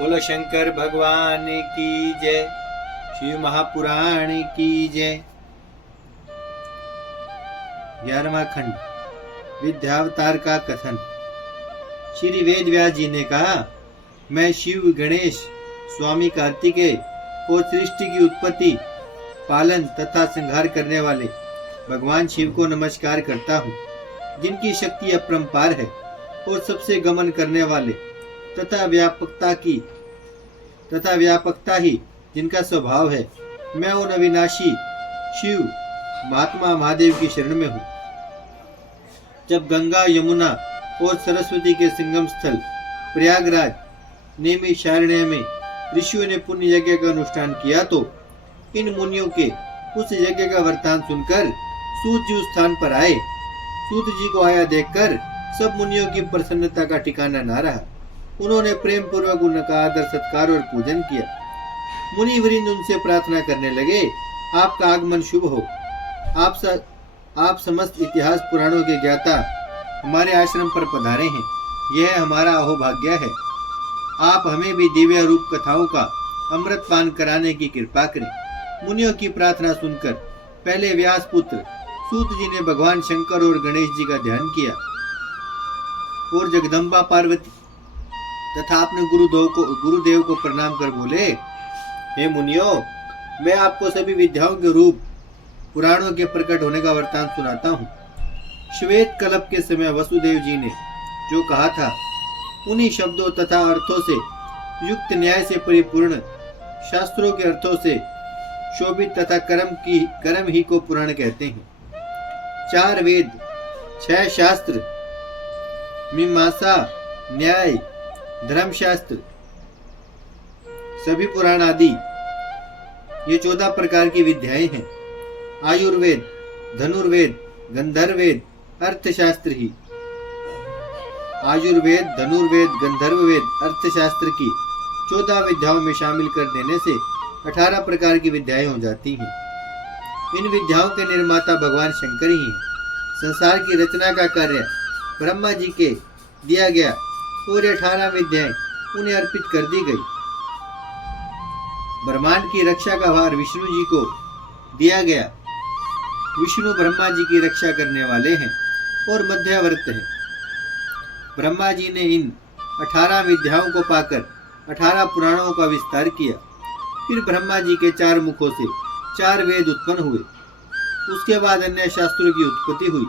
बोलो शंकर भगवान की जय। शिव महापुराण की जय। 11वां खंड विद्यावतार का कथन। श्री वेद व्यास जी ने कहा, मैं शिव, गणेश, स्वामी कार्तिकेय और सृष्टि की उत्पत्ति, पालन तथा संहार करने वाले भगवान शिव को नमस्कार करता हूँ, जिनकी शक्ति अपरंपार है और सबसे गमन करने वाले तथा व्यापकता ही जिनका स्वभाव है। मैं उन अविनाशी शिव महात्मा महादेव की शरण में हूँ। जब गंगा, यमुना और सरस्वती के संगम स्थल प्रयागराज नैमिषारण्य में ऋषियों ने पुण्य यज्ञ का अनुष्ठान किया, तो इन मुनियों के उस यज्ञ का वृत्तांत सुनकर सूत जी उस स्थान पर आए। सूत जी को आया देखकर सब मुनियों की प्रसन्नता का ठिकाना न रहा। उन्होंने प्रेम पूर्वक उनका आदर सत्कार और पूजन किया। मुनि वृंद उनसे प्रार्थना करने लगे, आपका आगमन शुभ हो। आप समस्त इतिहास पुराणों के ज्ञाता हमारे आश्रम पर पधारे हैं, यह हमारा अहोभाग्य है। आप हमें भी दिव्य रूप कथाओं का अमृत पान कराने की कृपा करें। मुनियों की प्रार्थना सुनकर पहले व्यास पुत्र सूत जी ने भगवान शंकर और गणेश जी का ध्यान किया और जगदम्बा पार्वती तथा अपने गुरुदेव को प्रणाम कर बोले, हे मुनियों, मैं आपको सभी विद्याओं के रूप पुराणों के प्रकट होने का वृत्तांत सुनाता हूँ। श्वेत कल्प के समय वसुदेव जी ने जो कहा था, उन्हीं शब्दों तथा अर्थों से युक्त, न्याय से परिपूर्ण, शास्त्रों के अर्थों से शोभित तथा कर्म ही को पुराण कहते हैं। 4 वेद, 6 शास्त्र, मीमांसा, न्याय, धर्मशास्त्र, सभी पुराण आदि ये 14 प्रकार की विद्याएं हैं। आयुर्वेद, धनुर्वेद, गंधर्ववेद, अर्थशास्त्र ही। आयुर्वेद, धनुर्वेद, गंधर्ववेद, अर्थशास्त्र की 14 विद्याओं में शामिल कर देने से 18 प्रकार की विद्याएं हो जाती हैं। इन विद्याओं के निर्माता भगवान शंकर ही हैं। संसार की रचना का कार्य ब्रह्मा जी के दिया गया और 18 विद्याएं उन्हें अर्पित कर दी गई। ब्रह्मांड की रक्षा का भार विष्णु जी को दिया गया। विष्णु ब्रह्मा जी की रक्षा करने वाले हैं और मध्यवर्त हैं। ब्रह्मा जी ने इन 18 विद्याओं को पाकर 18 पुराणों का विस्तार किया। फिर ब्रह्मा जी के 4 मुखों से 4 वेद उत्पन्न हुए। उसके बाद अन्य शास्त्रों की उत्पत्ति हुई।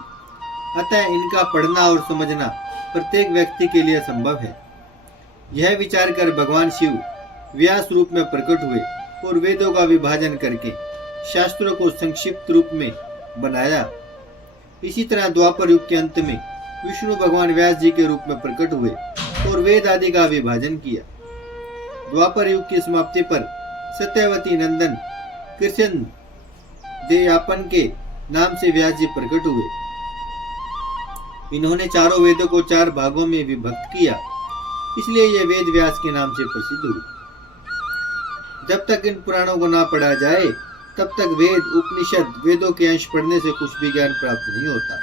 अतः इनका पढ़ना और समझना प्रत्येक व्यक्ति के लिए संभव है। यह विचार कर भगवान शिव व्यास रूप में प्रकट हुए और वेदों का विभाजन करके शास्त्रों को संक्षिप्त रूप में बनाया। इसी तरह द्वापर युग के अंत में विष्णु भगवान व्यास जी के रूप में प्रकट हुए और वेद आदि का विभाजन किया। द्वापर युग की समाप्ति पर सत्यवती नंदन कृष्ण देयापन के नाम से व्यास जी प्रकट हुए। इन्होंने चारों वेदों को 4 भागों में विभक्त किया, इसलिए ये वेद व्यास के नाम से प्रसिद्ध हुए। जब तक इन पुराणों को ना पढ़ा जाए, तब तक वेद, उपनिषद, वेदों के अंश पढ़ने से कुछ भी ज्ञान प्राप्त नहीं होता।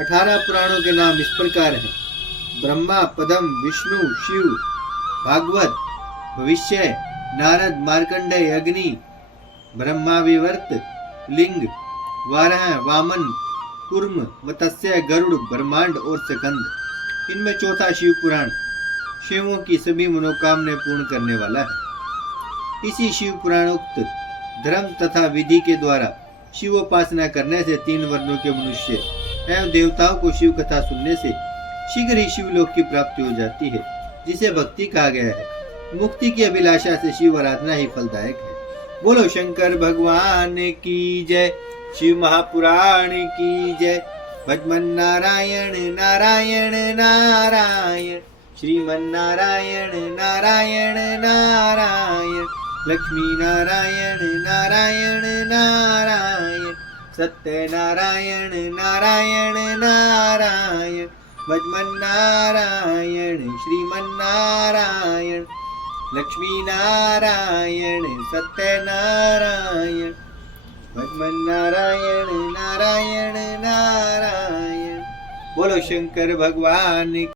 18 पुराणों के नाम इस प्रकार हैं: ब्रह्मा, पद्म, विष्णु, शिव, भागवत, भविष्य, नारद, मार्कंडेय, अग्नि, ब्रह्माविवर्त, लिंग, वाराह, वामन, कूर्म, मत्स्य, गरुड़, ब्रह्मांड और स्कंद। इनमें चौथा शिव पुराण शिवों की सभी मनोकामनाएं पूर्ण करने वाला है। इसी शिव पुराणोक्त धर्म तथा विधि के द्वारा शिवोपासना करने से 3 वर्णों के मनुष्य एवं देवताओं को शिव कथा सुनने से शीघ्र ही शिवलोक की प्राप्ति हो जाती है, जिसे भक्ति कहा गया है। मुक्ति की अभिलाषा से शिव आराधना ही फलदायक है। बोलो शंकर भगवान की जय। शिव महापुराण की जय। भजमन नारायण नारायण नारायण, श्रीमन नारायण नारायण नारायण, लक्ष्मी नारायण नारायण नारायण, सत्य नारायण नारायण नारायण, भजमन नारायण श्रीमन नारायण, लक्ष्मी नारायण सत्य नारायण, भगवान नारायण नारायण नारायण। बोलो शंकर भगवान